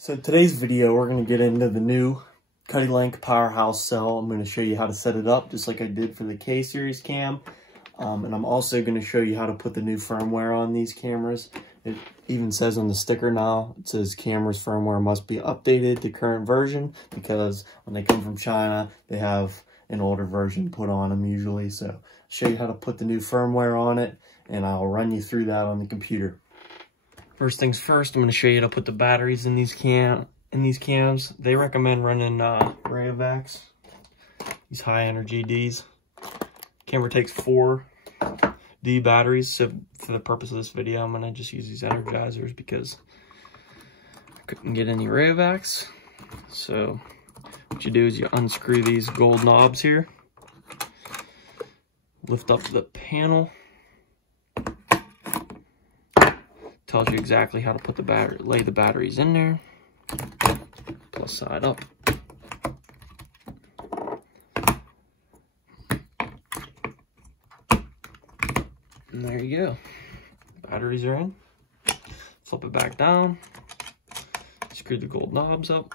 So today's video, we're going to get into the new Cuddeback Powerhouse cell. I'm going to show you how to set it up just like I did for the K-Series cam. And I'm also going to show you how to put the new firmware on these cameras. It even says on the sticker now, it says cameras firmware must be updated to current version because when they come from China, they have an older version put on them usually. So I'll show you how to put the new firmware on it, and I'll run you through that on the computer. First things first, I'm going to show you how to put the batteries in these cams. They recommend running Rayovacs, these high energy Ds. Camera takes 4 D batteries, so for the purpose of this video, I'm going to just use these energizers because I couldn't get any Rayovacs. So what you do is you unscrew these gold knobs here, lift up the panel. Tells you exactly how to put the lay the batteries in there. Plus side up. And there you go. Batteries are in. Flip it back down. Screw the gold knobs up.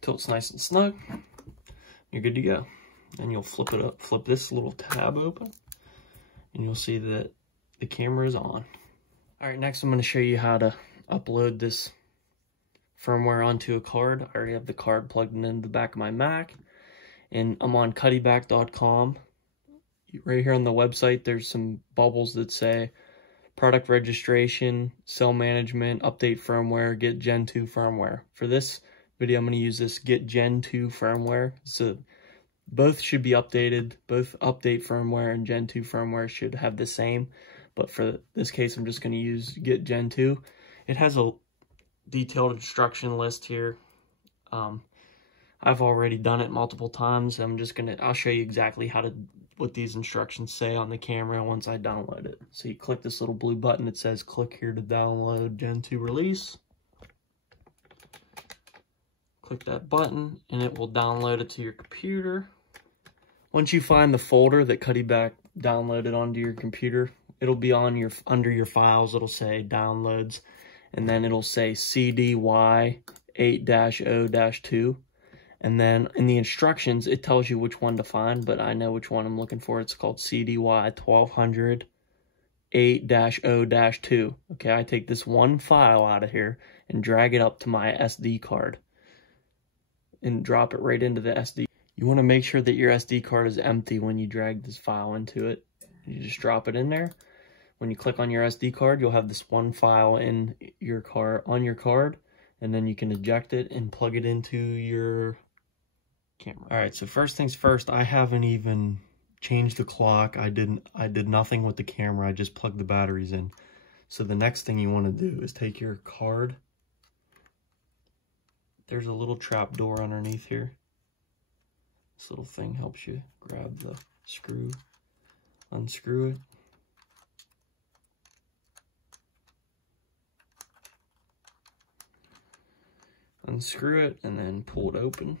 Till it's nice and snug. You're good to go. And you'll flip it up, flip this little tab open, and you'll see that the camera is on. All right, next I'm going to show you how to upload this firmware onto a card. I already have the card plugged into the back of my Mac, and I'm on Cuddeback.com. Right here on the website, there's some bubbles that say product registration, cell management, update firmware, get Gen 2 firmware. For this video, I'm going to use this get Gen 2 firmware. So both should be updated. Both update firmware and Gen 2 firmware should have the same. But for this case, I'm just going to use get Gen 2. It has a detailed instruction list here. I've already done it multiple times. I'll show you exactly what these instructions say on the camera once I download it. So you click this little blue button. It says click here to download Gen 2 release. Click that button and it will download it to your computer. Once you find the folder that Cuddeback downloaded onto your computer, it'll be on under your files. It'll say downloads, and then it'll say CDY 8-0-2. And then in the instructions, it tells you which one to find, but I know which one I'm looking for. It's called CDY 1200 8-0-2. Okay, I take this one file out of here and drag it up to my SD card and drop it right into the SD. You want to make sure that your SD card is empty when you drag this file into it. You just drop it in there. When you click on your SD card, you'll have this one file in your on your card, and then you can eject it and plug it into your camera. All right, so first things first, I haven't even changed the clock. I did nothing with the camera. I just plugged the batteries in. So the next thing you want to do is take your card. There's a little trap door underneath here. This little thing helps you grab the screw, unscrew it. Unscrew it and then pull it open.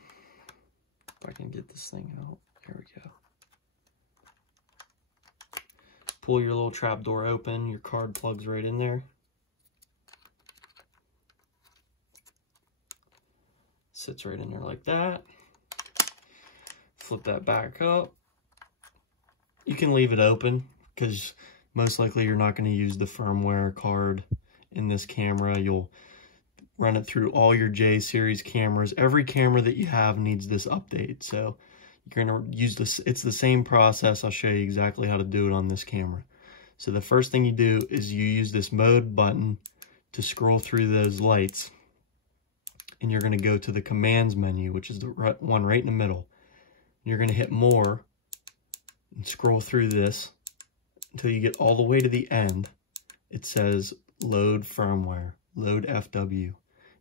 If I can get this thing out, there we go. Pull your little trap door open, your card plugs right in there. Sits right in there like that. Flip that back up. You can leave it open because most likely you're not going to use the firmware card in this camera. You'll run it through all your J-series cameras. Every camera that you have needs this update. So you're going to use this. It's the same process. I'll show you exactly how to do it on this camera. So the first thing you do is you use this mode button to scroll through those lights. And you're going to go to the commands menu, which is the one right in the middle. You're going to hit more and scroll through this until you get all the way to the end. It says load firmware, load FW,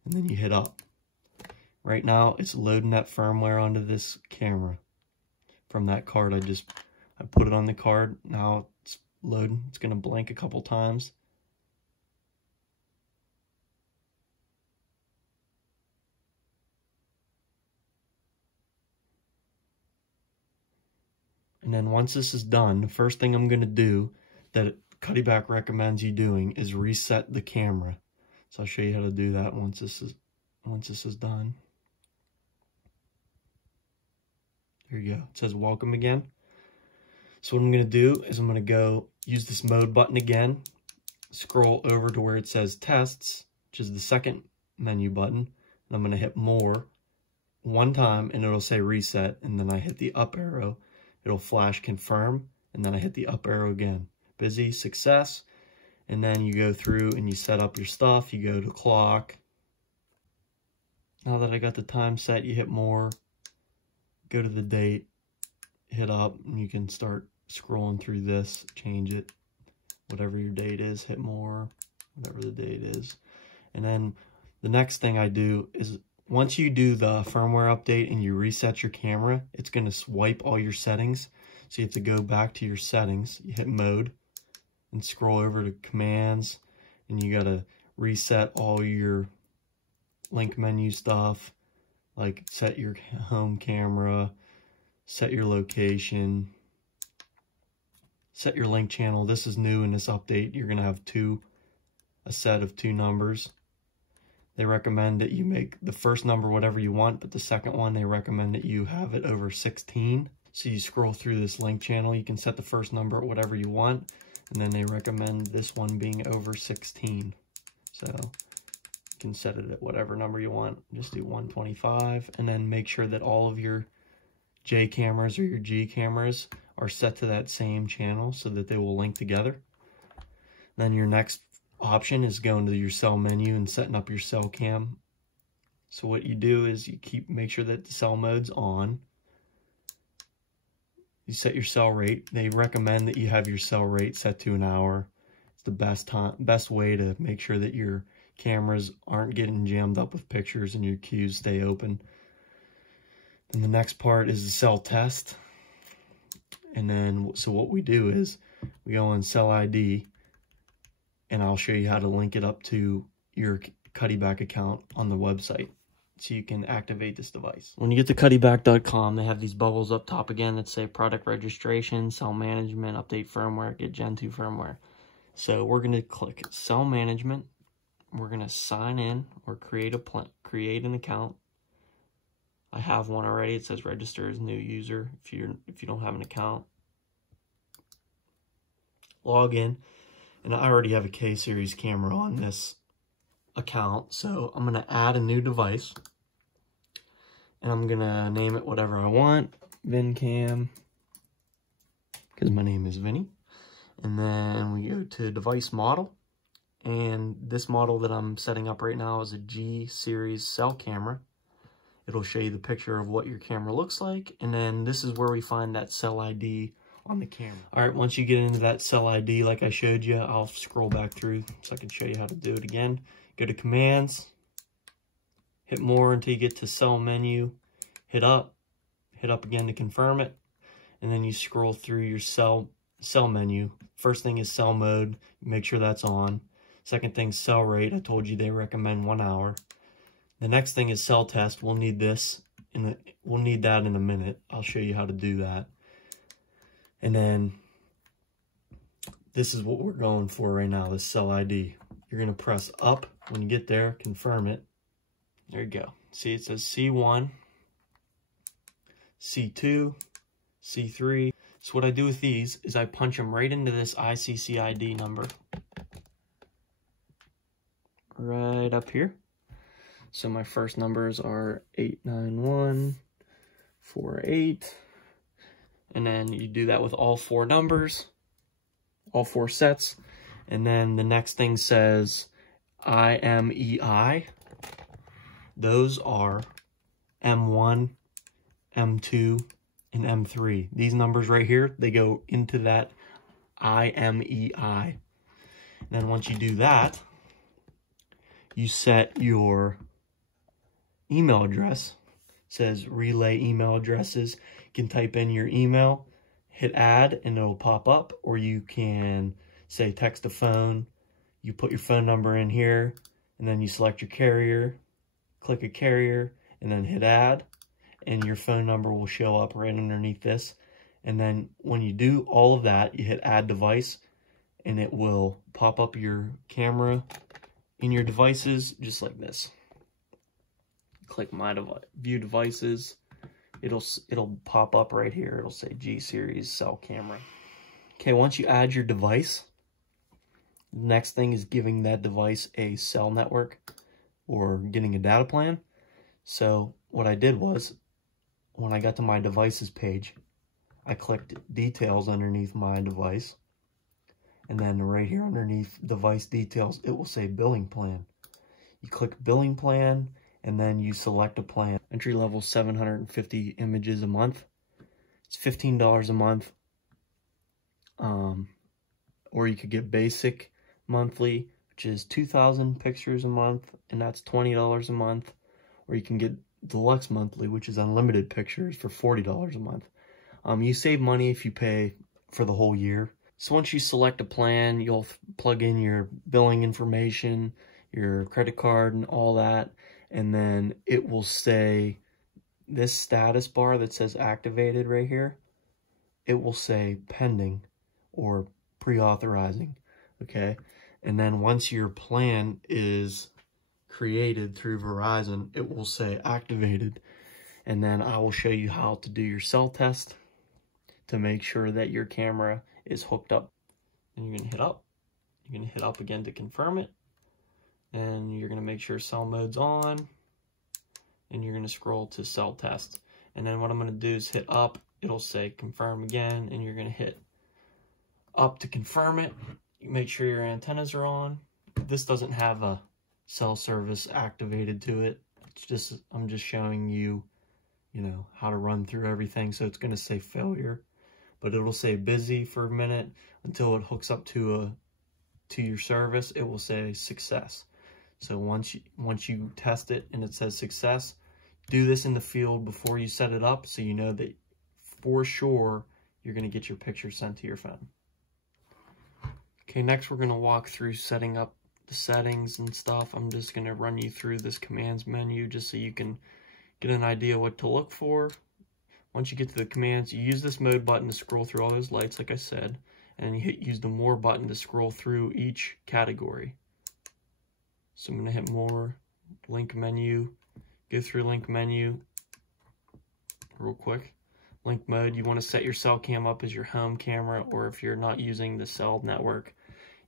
and then you hit up. Right now, it's loading that firmware onto this camera from that card. I put it on the card. Now it's loading. It's going to blank a couple times. And then once this is done, the first thing I'm going to do that Cuddeback recommends you doing is reset the camera. So I'll show you how to do that once this is done. There you go. It says welcome again. So what I'm going to do is I'm going to go use this mode button again, scroll over to where it says tests, which is the second menu button, and I'm going to hit more one time and it'll say reset, and then I hit the up arrow, it'll flash confirm, and then I hit the up arrow again. Busy, success, and then you go through and you set up your stuff, you go to clock. Now that I got the time set, you hit more, go to the date, hit up, and you can start scrolling through this, change it, whatever your date is, hit more, whatever the date is. And then the next thing I do is once you do the firmware update and you reset your camera, it's going to swipe all your settings. So you have to go back to your settings, you hit mode and scroll over to commands, and you got to reset all your link menu stuff, like set your home camera, set your location, set your link channel. This is new in this update. You're going to have a set of 2 numbers. They recommend that you make the first number whatever you want, but the second one, they recommend that you have it over 16. So you scroll through this link channel, you can set the first number at whatever you want, and then they recommend this one being over 16. So you can set it at whatever number you want. Just do 125, and then make sure that all of your J cameras or your G cameras are set to that same channel so that they will link together. Then your next option is going to your cell menu and setting up your cell cam. So what you do is you make sure that the cell mode's on. You set your cell rate. They recommend that you have your cell rate set to an hour. It's the best way to make sure that your cameras aren't getting jammed up with pictures and your queues stay open. And the next part is the cell test. And then, so what we do is we go on cell ID, and I'll show you how to link it up to your Cuddeback account on the website so you can activate this device. When you get to Cuddeback.com, they have these bubbles up top again that say product registration, cell management, update firmware, get Gen 2 firmware. So we're going to click cell management. We're going to sign in or create an account. I have one already. It says register as new user if you don't have an account. Log in, and I already have a K-series camera on this account, so I'm going to add a new device, and I'm going to name it whatever I want, VinCam, because my name is Vinny. And then we go to device model, and this model that I'm setting up right now is a G-series cell camera. It'll show you the picture of what your camera looks like, and then this is where we find that cell ID on the camera. All right, once you get into that cell ID like I showed you, I'll scroll back through so I can show you how to do it again. Go to commands, hit more until you get to cell menu, hit up again to confirm it, and then you scroll through your cell menu. First thing is cell mode, make sure that's on. Second thing, cell rate. I told you they recommend 1 hour. The next thing is cell test. We'll need that in a minute. I'll show you how to do that. And then this is what we're going for right now, this cell ID. You're going to press up when you get there, confirm it. There you go. See, it says C1, C2, C3. So what I do with these is I punch them right into this ICCID number. Right up here. So my first numbers are 89148. And then you do that with all 4 numbers, all 4 sets. And then the next thing says IMEI. Those are M1, M2, and M3. These numbers right here, they go into that IMEI. And then once you do that, you set your email address. It says relay email addresses. You can type in your email, hit add, and it'll pop up. Or you can say text a phone. You put your phone number in here, and then you select your carrier, click a carrier, and then hit add, and your phone number will show up right underneath this. And then when you do all of that, you hit add device, and it will pop up your camera in your devices just like this. Click my view devices. It'll pop up right here. It'll say G series cell camera. Okay, once you add your device, the next thing is giving that device a cell network or getting a data plan. So what I did was, when I got to my devices page, I clicked details underneath my device, and then right here underneath device details, it will say billing plan. You click billing plan, and then you select a plan. Entry level 750 images a month. It's $15 a month. Or you could get basic monthly, which is 2,000 pictures a month, and that's $20 a month. Or you can get deluxe monthly, which is unlimited pictures, for $40 a month. You save money if you pay for the whole year. So once you select a plan, you'll plug in your billing information, your credit card and all that, and then it will say this status bar that says activated right here, it will say pending or pre-authorizing, okay? And then once your plan is created through Verizon, it will say activated, and then I will show you how to do your cell test to make sure that your camera is hooked up. And you're gonna hit up. You're gonna hit up again to confirm it, and you're gonna make sure cell mode's on, and you're gonna scroll to cell test. And then what I'm gonna do is hit up. It'll say confirm again, and you're gonna hit up to confirm it. Make sure your antennas are on. This doesn't have a cell service activated to it. It's just, I'm just showing you, how to run through everything. So it's gonna say failure, but it'll say busy for a minute until it hooks up to your service. It will say success. So once you test it and it says success, do this in the field before you set it up, so you know that for sure you're gonna get your picture sent to your phone. Okay, next we're gonna walk through setting up the settings and stuff. I'm just gonna run you through this commands menu just so you can get an idea what to look for. Once you get to the commands, you use this mode button to scroll through all those lights, like I said, and you use the more button to scroll through each category. So I'm gonna hit more, link menu, go through link menu real quick. Link mode, you want to set your cell cam up as your home camera, or if you're not using the cell network,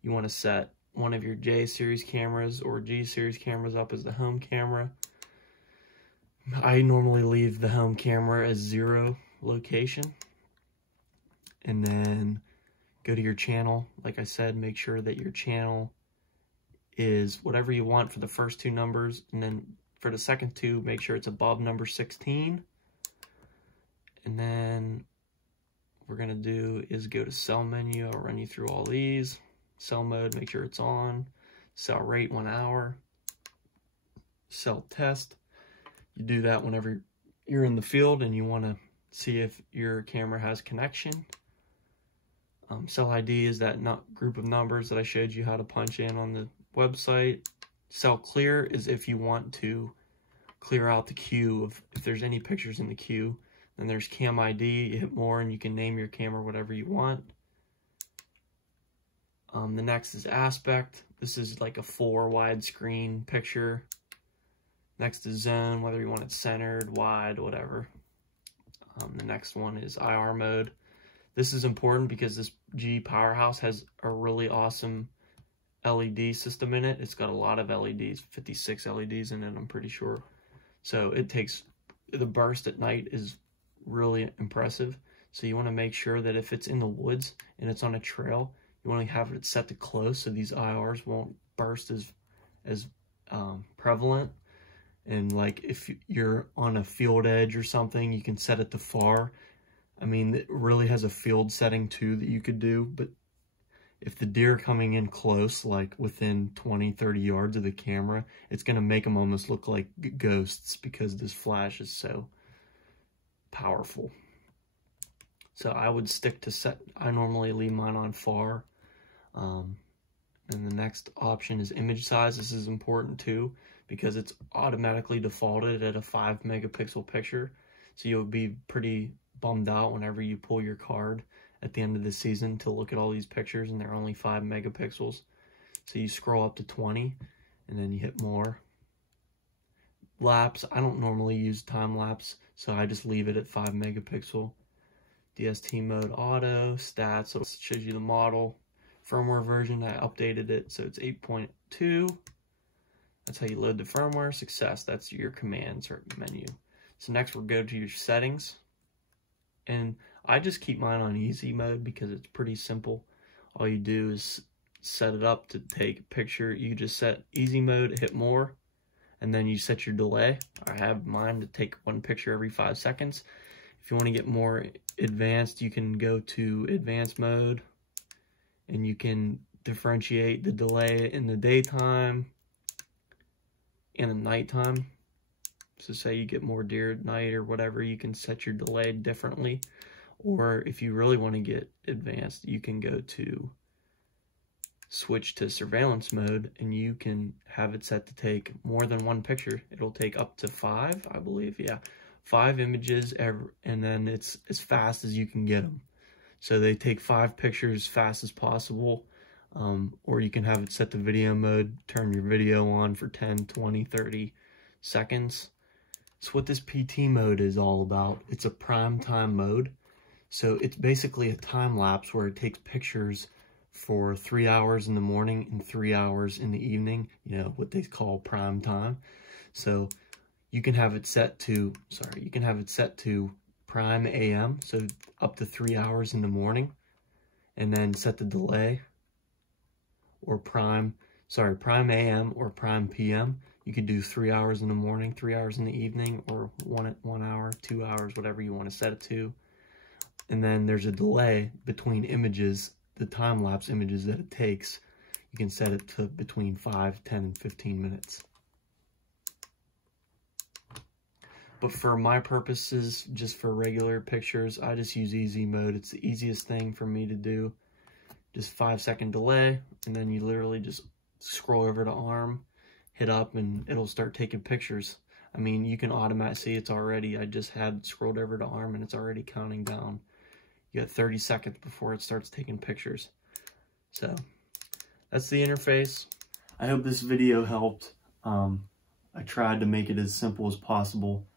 you want to set one of your J series cameras or G series cameras up as the home camera. I normally leave the home camera as 0 location. And then go to your channel. Like I said, make sure that your channel is whatever you want for the first 2 numbers, and then for the second 2, make sure it's above number 16. And then what we're gonna do is go to cell menu. I'll run you through all these. Cell mode, make sure it's on. Cell rate, 1 hour. Cell test. You do that whenever you're in the field and you wanna see if your camera has connection. Cell ID is that group of numbers that I showed you how to punch in on the website. Cell clear is if you want to clear out the queue if there's any pictures in the queue. Then there's cam ID, you hit more and you can name your camera whatever you want. The next is aspect. This is like a 4 widescreen picture. Next is zone, whether you want it centered, wide, whatever. The next one is IR mode. This is important because this G Powerhouse has a really awesome LED system in it. It's got a lot of LEDs, 56 LEDs in it, I'm pretty sure. So it takes, the burst at night is really impressive. So you want to make sure that if it's in the woods and it's on a trail, you want to have it set to close so these IRs won't burst as prevalent. And like if you're on a field edge or something, you can set it to far. I mean, it really has a field setting too that you could do, but if the deer are coming in close, like within 20-30 yards of the camera, it's going to make them almost look like ghosts because this flash is so powerful. So I would stick to set. I normally leave mine on far. And the next option is image size. This is important too because it's automatically defaulted at a 5 megapixel picture. So you'll be pretty bummed out whenever you pull your card at the end of the season to look at all these pictures, and they're only 5 megapixels. So you scroll up to 20, and then you hit more. Lapse, I don't normally use time lapse, so I just leave it at 5 megapixel. DST mode auto, stats, so it shows you the model. Firmware version, I updated it, so it's 8.2. That's how you load the firmware. Success, that's your commands or menu. So next we'll go to your settings. And I just keep mine on easy mode because it's pretty simple. All you do is set it up to take a picture. You just set easy mode, hit more, and then you set your delay. I have mine to take 1 picture every 5 seconds. If you want to get more advanced, you can go to advanced mode, and you can differentiate the delay in the daytime and in nighttime. So say you get more deer at night or whatever, you can set your delay differently. Or if you really want to get advanced, you can go to switch to surveillance mode, and you can have it set to take more than 1 picture. It'll take up to 5, I believe. Yeah, 5 images, and then it's as fast as you can get them. So they take 5 pictures as fast as possible. Or you can have it set to video mode, turn your video on for 10, 20, 30 seconds. So what this PT mode is all about, it's a prime time mode. So it's basically a time lapse where it takes pictures for 3 hours in the morning and 3 hours in the evening, you know, what they call prime time. So you can have it set to, prime AM, so up to 3 hours in the morning, and then set the delay, or prime AM or prime PM. You could do 3 hours in the morning, 3 hours in the evening, or 1 hour, 2 hours, whatever you want to set it to. And then there's a delay between images, the time-lapse images that it takes. You can set it to between 5, 10, and 15 minutes. But for my purposes, just for regular pictures, I just use easy mode. It's the easiest thing for me to do. Just 5-second delay, and then you literally just scroll over to arm, hit up, and it'll start taking pictures. I mean, you can automatically see it's already, I just had scrolled over to arm and it's already counting down. You got 30 seconds before it starts taking pictures. So that's the interface. I hope this video helped. I tried to make it as simple as possible.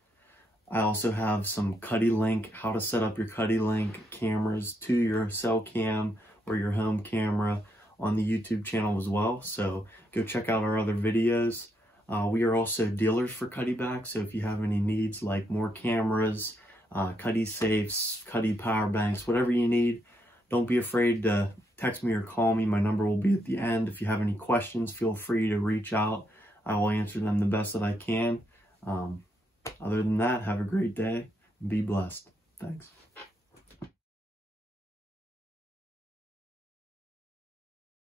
I also have some Cuddeback, how to set up your Cuddeback cameras to your cell cam or your home camera on the YouTube channel as well. So go check out our other videos. We are also dealers for Cuddeback, so if you have any needs like more cameras, Cuddy safes, Cuddy power banks, whatever you need, don't be afraid to text me or call me. My number will be at the end. If you have any questions, feel free to reach out. I will answer them the best that I can. Other than that, have a great day and be blessed. Thanks.